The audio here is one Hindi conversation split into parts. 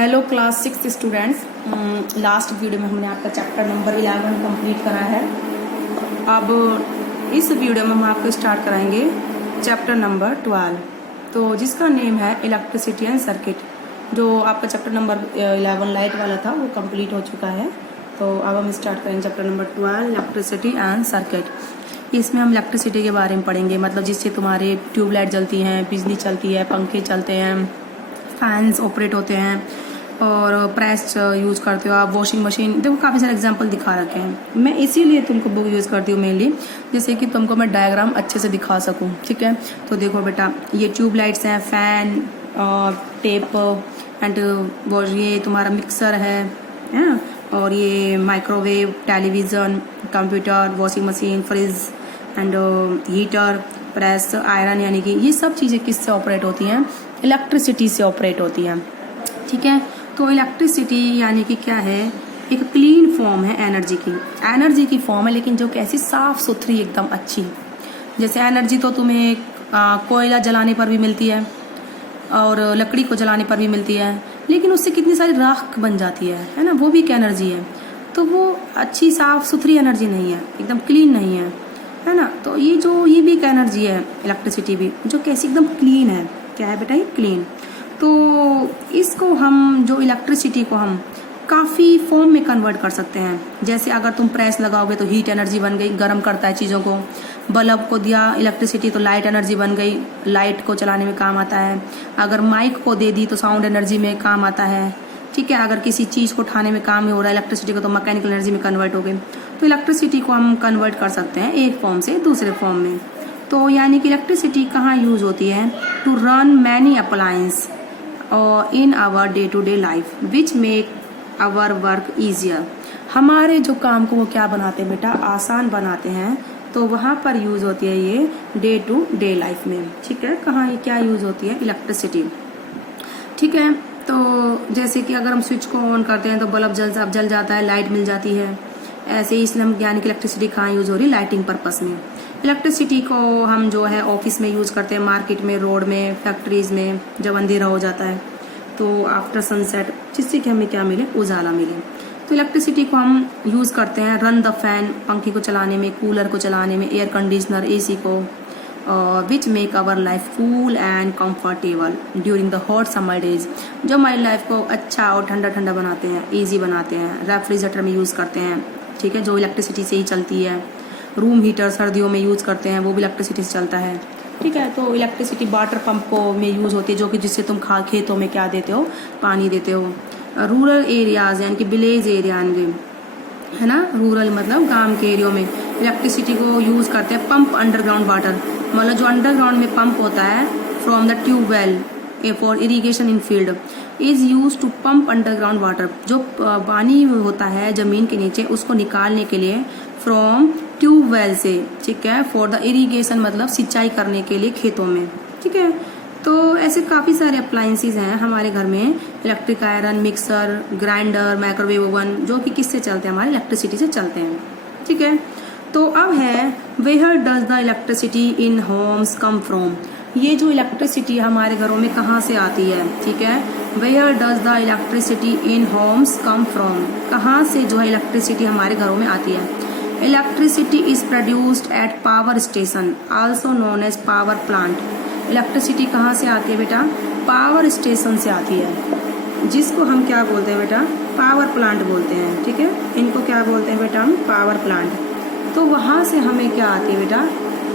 Hello class 6 students, last video में हमने आपका चैप्टर नंबर 11 कंप्लीट करा है। अब इस वीडियो में हम आपको स्टार्ट कराएंगे चैप्टर नंबर 12, तो जिसका नेम है इलेक्ट्रिसिटी एंड सर्किट। जो आपका चैप्टर नंबर 11 लाइट वाला था वो कंप्लीट हो चुका है। तो अब हम स्टार्ट करेंगे chapter number 12 electricity and circuit. इसमें हम इलेक्ट्रिसिटी के बारे में पढ़ेंगे, मतलब जिससे तुम्हारे ट्यूबलाइट जलती हैं, बिजली चलती है, पंखे चलते हैं, फैंस ऑपरेट होते हैं और प्रेस यूज़ करते हो आप, वॉशिंग मशीन। देखो काफ़ी सारे एग्जांपल दिखा रखे हैं। मैं इसीलिए तुमको बुक यूज़ करती हूँ मेनली, जैसे कि तुमको मैं डायग्राम अच्छे से दिखा सकूँ। ठीक है, तो देखो बेटा, ये ट्यूबलाइट्स हैं, फैन, टेप एंड वो ये तुम्हारा मिक्सर है और ये microwave, television, computer, washing machine, fridge and heater, press, iron, यानी कि ये सब चीज़ें किससे ऑपरेट होती हैं? इलेक्ट्रिसिटी से ऑपरेट होती हैं। ठीक है, तो इलेक्ट्रिसिटी यानी कि क्या है? एक क्लीन फॉर्म है एनर्जी की फॉर्म है, लेकिन जो कैसी? साफ सुथरी, एकदम अच्छी। जैसे एनर्जी तो तुम्हें कोयला जलाने पर भी मिलती है और लकड़ी को जलाने पर भी मिलती है, लेकिन उससे कितनी सारी राख बन जाती है ना, वो भी एक एनर्जी है। तो वो अच्छी साफ सुथरी एनर्जी नहीं है, एकदम क्लीन नहीं है ना। तो ये भी एक एनर्जी है, इलेक्ट्रिसिटी भी, जो कैसी? एकदम क्लीन है। क्या है बेटा? ये क्लीन। तो इसको हम, जो इलेक्ट्रिसिटी को हम काफ़ी फॉर्म में कन्वर्ट कर सकते हैं। जैसे अगर तुम प्रेस लगाओगे तो हीट एनर्जी बन गई, गर्म करता है चीज़ों को। बल्ब को दिया इलेक्ट्रिसिटी तो लाइट एनर्जी बन गई, लाइट को चलाने में काम आता है। अगर माइक को दे दी तो साउंड एनर्जी में काम आता है। ठीक है, अगर किसी चीज़ को उठाने में काम हो रहा है इलेक्ट्रिसिटी को, तो मैकेनिकल एनर्जी में कन्वर्ट हो गई। तो इलेक्ट्रिसिटी को हम कन्वर्ट कर सकते हैं एक फॉर्म से दूसरे फॉर्म में। तो यानी कि इलेक्ट्रिसिटी कहाँ यूज होती है? टू रन मैनी अप्लायंस और in our day to day life which make our work easier. हमारे जो काम को वो क्या बनाते हैं बेटा? आसान बनाते हैं। तो वहाँ पर यूज होती है ये डे टू डे लाइफ में। ठीक है, कहाँ ये क्या यूज होती है? इलेक्ट्रिसिटी। ठीक है, तो जैसे कि अगर हम स्विच को ऑन करते हैं तो बल्ब जल जाता है, लाइट मिल जाती है। ऐसे ही इसलिए हम यानी कि इलेक्ट्रिसिटी कहाँ यूज हो रही है? लाइटिंग पर्पस में। इलेक्ट्रिसिटी को हम जो है ऑफिस में यूज़ करते हैं, मार्केट में, रोड में, फैक्ट्रीज में, जब अंधेरा हो जाता है तो आफ्टर सनसेट, जिससे कि हमें क्या मिले? उजाला मिले। तो इलेक्ट्रिसिटी को हम यूज़ करते हैं रन द फैन, पंखे को चलाने में, कूलर को चलाने में, एयर कंडीशनर, एसी को, which make our life cool and comfortable during the hot summer days. जो हमारी लाइफ को अच्छा और ठंडा ठंडा बनाते हैं, ईजी बनाते हैं। रेफ्रिजरेटर में यूज़ करते हैं, ठीक है, जो इलेक्ट्रिसिटी से ही चलती है। रूम हीटर सर्दियों में यूज़ करते हैं, वो भी इलेक्ट्रिसिटी से चलता है। ठीक है, तो इलेक्ट्रिसिटी वाटर पंप को में यूज़ होती है, जो कि जिससे तुम खेतों में क्या देते हो? पानी देते हो। रूरल एरियाज यानी कि विलेज एरिया है ना, रूरल मतलब गांव के एरियो में इलेक्ट्रिसिटी को यूज़ करते हैं। पंप अंडरग्राउंड वाटर, मतलब जो अंडरग्राउंड में पंप होता है from the tubewell for irrigation in field is use to pump underground water. जो पानी होता है ज़मीन के नीचे, उसको निकालने के लिए फ्रॉम ट्यूबवेल से, ठीक है, फॉर द इरीगेशन मतलब सिंचाई करने के लिए खेतों में। ठीक है, तो ऐसे काफ़ी सारे अप्लायंसेस हैं हमारे घर में, electric iron, mixer, grinder, microwave oven, जो कि किससे चलते हैं? हमारे इलेक्ट्रिसिटी से चलते हैं। ठीक है, तो अब है where does the electricity in homes come from. ये जो इलेक्ट्रिसिटी हमारे घरों में कहाँ से आती है? ठीक है, where does the electricity in homes come from, कहाँ से जो है इलेक्ट्रिसिटी हमारे घरों में आती है? Electricity is produced at power station also known as power plant. Electricity कहाँ से आती है बेटा? पावर स्टेशन से आती है, जिसको हम क्या बोलते हैं बेटा? पावर प्लांट बोलते हैं। ठीक है, इनको क्या बोलते हैं बेटा? हम पावर प्लांट। तो वहाँ से हमें क्या आती है बेटा?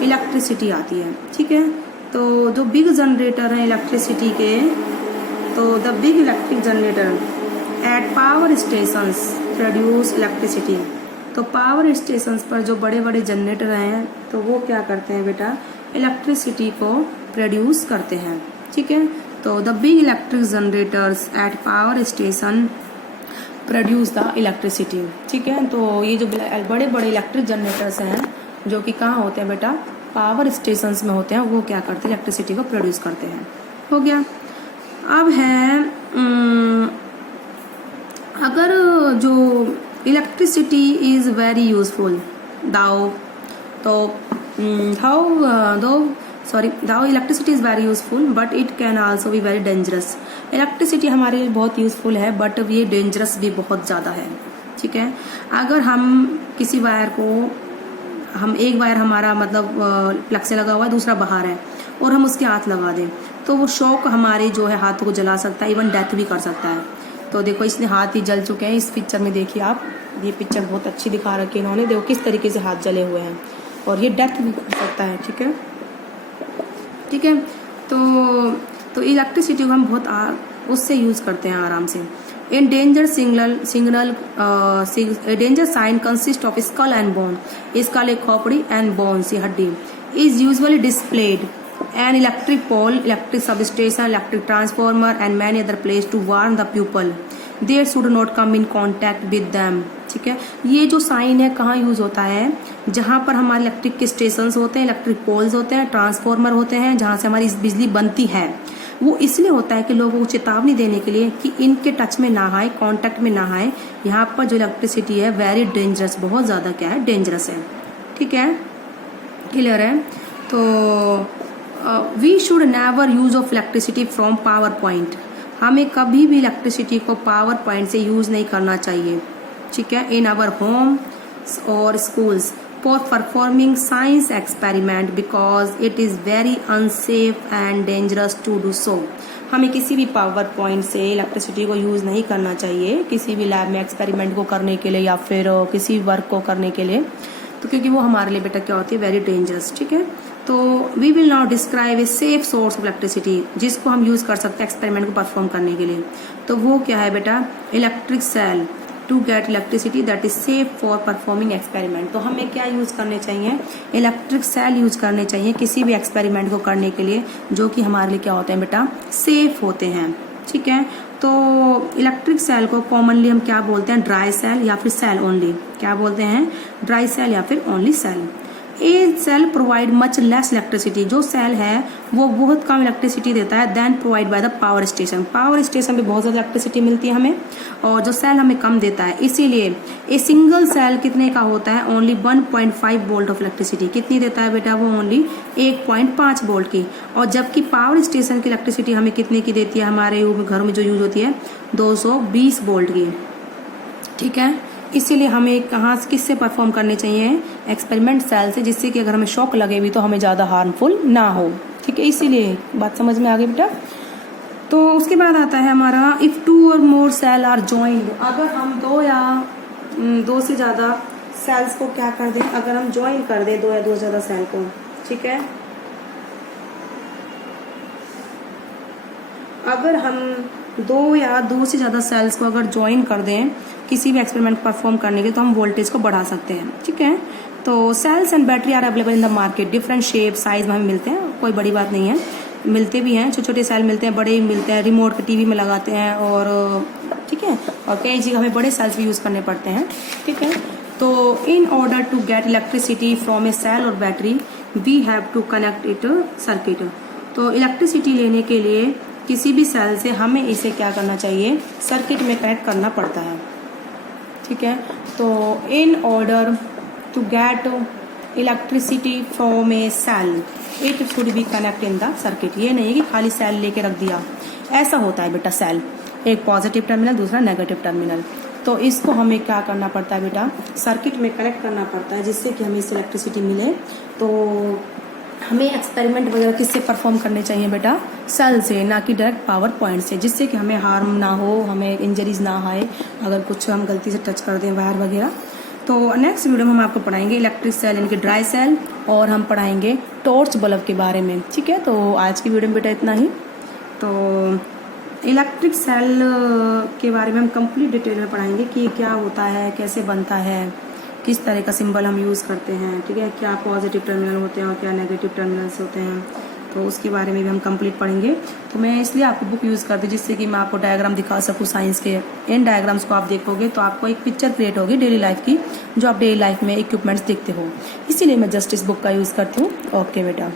इलेक्ट्रिसिटी आती है। ठीक है, तो जो बिग जनरेटर है इलेक्ट्रिसिटी के, तो the big electric generator at power stations produce electricity. तो पावर स्टेशंस पर जो बड़े बड़े जनरेटर हैं, तो वो क्या करते हैं बेटा? इलेक्ट्रिसिटी को प्रोड्यूस करते हैं। ठीक है, तो the big electric generators at power station produce the electricity. ठीक है, तो ये जो बड़े बड़े इलेक्ट्रिक जनरेटर्स हैं, जो कि कहाँ होते हैं बेटा? पावर स्टेशंस में होते हैं, वो क्या करते हैं? इलेक्ट्रिसिटी को प्रोड्यूस करते हैं। हो गया। अब है अगर जो इलेक्ट्रिसिटी इज वेरी यूजफुल दाओ, तो दाओ electricity is very useful but it can also be very dangerous. Electricity हमारे लिए बहुत यूजफुल है, बट ये डेंजरस भी बहुत ज़्यादा है। ठीक है, अगर हम किसी वायर को, हम एक वायर हमारा मतलब प्लग से लगा हुआ है, दूसरा बाहर है, और हम उसके हाथ लगा दें तो वो शॉक हमारे जो है हाथों को जला सकता है, इवन डेथ भी कर सकता है। तो देखो इसने हाथ ही जल चुके हैं। इस पिक्चर में देखिए आप, ये पिक्चर बहुत अच्छी दिखा रखी है इन्होंने, देखो किस तरीके से हाथ जले हुए हैं, और ये डेथ भी कर सकता है। ठीक है, ठीक है। तो इलेक्ट्रिसिटी को हम बहुत उससे यूज करते हैं आराम से। In danger danger sign consist of skull and bone, skull एक खोपड़ी एंड बोन्स ये हड्डी, is usually displayed an electric pole, electric substation, electric transformer and many other places to warn the pupil they should not come in contact with them। ठीक है, ये जो साइन है कहाँ यूज होता है, जहाँ पर हमारे इलेक्ट्रिक के स्टेशन होते हैं, इलेक्ट्रिक पोल्स होते हैं, ट्रांसफार्मर होते हैं, जहाँ से हमारी बिजली बनती है। वो इसलिए होता है कि लोगों को चेतावनी देने के लिए कि इनके टच में ना आए, कॉन्टैक्ट में ना आए। यहाँ पर जो इलेक्ट्रिसिटी है वेरी डेंजरस, बहुत ज़्यादा क्या है, डेंजरस है। ठीक है, क्लियर है। तो we should never use of electricity from power point, हमें कभी भी इलेक्ट्रिसिटी को पावर पॉइंट से यूज नहीं करना चाहिए। ठीक है, इन आवर होम और schools for performing science experiment because it is very unsafe and dangerous to do so. हमें किसी भी पावर पॉइंट से इलेक्ट्रिसिटी को यूज़ नहीं करना चाहिए किसी भी लैब में एक्सपेरिमेंट को करने के लिए या फिर किसी वर्क को करने के लिए, तो क्योंकि वो हमारे लिए बेटा क्या होती है, वेरी डेंजरस। ठीक है, तो we will now describe a safe source of electricity, जिसको हम यूज़ कर सकते हैं एक्सपेरिमेंट को परफॉर्म करने के लिए। तो वो क्या है बेटा, electric cell to get electricity that is safe for performing experiment. तो हमें क्या यूज़ करने चाहिए, इलेक्ट्रिक सेल यूज़ करने चाहिए किसी भी एक्सपेरिमेंट को करने के लिए, जो कि हमारे लिए क्या होते हैं बेटा, सेफ होते हैं। ठीक है, तो इलेक्ट्रिक सेल को कॉमनली हम क्या बोलते हैं, ड्राई सेल या फिर सेल ओनली, क्या बोलते हैं, ड्राई सेल या फिर only cell. A cell provide much less electricity, जो सेल है वो बहुत कम इलेक्ट्रिसिटी देता है then provide by the power station. Power station पे बहुत ज़्यादा इलेक्ट्रिसिटी मिलती है हमें, और जो सेल हमें कम देता है। इसीलिए ए सिंगल सेल कितने का होता है, ओनली 1.5 वोल्ट ऑफ इलेक्ट्रिसिटी। कितनी देता है बेटा, वो ओनली 1.5 वोल्ट की। और जबकि पावर स्टेशन की इलेक्ट्रिसिटी हमें कितने की देती है, हमारे घरों में जो यूज होती है 220 वोल्ट की। ठीक है, इसीलिए हमें कहाँ से किससे परफॉर्म करने चाहिए, एक्सपेरिमेंट सेल से, जिससे कि अगर हमें शॉक लगे भी तो हमें ज़्यादा हार्मफुल ना हो। ठीक है, इसीलिए बात समझ में आ गई बेटा। तो उसके बाद आता है हमारा इफ़ 2 और मोर सेल आर जॉइंड, अगर हम दो से ज़्यादा सेल्स को क्या कर दें, अगर हम ज्वाइन कर दें 2 या 2 से ज़्यादा सेल को। ठीक है, अगर हम 2 या 2 से ज़्यादा सेल्स को अगर ज्वाइन कर दें किसी भी एक्सपेरिमेंट परफॉर्म करने के, तो हम वोल्टेज को बढ़ा सकते हैं। ठीक है, तो cells and battery are available in the market, different shape size में हमें मिलते हैं, कोई बड़ी बात नहीं है, मिलते भी हैं, छोटे छोटे सेल मिलते हैं, बड़े भी मिलते हैं, रिमोट के टीवी में लगाते हैं, और ठीक है, और कई जगह हमें बड़े सेल्स भी यूज़ करने पड़ते हैं। ठीक है, तो in order to get electricity from a cell और battery we have to connect it circuit. तो इलेक्ट्रिसिटी लेने के लिए किसी भी सेल से हमें इसे क्या करना चाहिए, सर्किट में कनेक्ट करना पड़ता है। ठीक है, तो in order to get electricity from a cell it should be connect in the circuit. ये नहीं है कि खाली सेल लेके रख दिया, ऐसा होता है बेटा सेल, एक पॉजिटिव टर्मिनल दूसरा नेगेटिव टर्मिनल, तो इसको हमें क्या करना पड़ता है बेटा, सर्किट में कनेक्ट करना पड़ता है, जिससे कि हमें इससे इलेक्ट्रिसिटी मिले। तो हमें एक्सपेरिमेंट वगैरह किससे परफॉर्म करने चाहिए बेटा, सेल से, ना कि डायरेक्ट पावर पॉइंट से, जिससे कि हमें हार्म ना हो, हमें इंजरीज ना आए अगर कुछ हम गलती से टच कर दें वायर वगैरह। तो नेक्स्ट वीडियो में हम आपको पढ़ाएंगे इलेक्ट्रिक सेल यानी कि ड्राई सेल, और हम पढ़ाएंगे टॉर्च बल्ब के बारे में। ठीक है, तो आज की वीडियो में बेटा इतना ही। तो इलेक्ट्रिक सेल के बारे में हम कंप्लीट डिटेल में पढ़ाएंगे कि क्या होता है, कैसे बनता है, किस तरह का सिंबल हम यूज़ करते हैं। ठीक है, क्या पॉजिटिव टर्मिनल होते हैं और क्या नेगेटिव टर्मिनल्स होते हैं, तो उसके बारे में भी हम कंप्लीट पढ़ेंगे। तो मैं इसलिए आपको बुक यूज़ करती हूँ जिससे कि मैं आपको डायग्राम दिखा सकूँ साइंस के। इन डायग्राम्स को आप देखोगे तो आपको एक पिक्चर क्रिएट होगी डेली लाइफ की, जो आप डेली लाइफ में इक्विपमेंट्स देखते हो, इसीलिए मैं जस्ट इस बुक का यूज़ करती हूँ। ओके बेटा।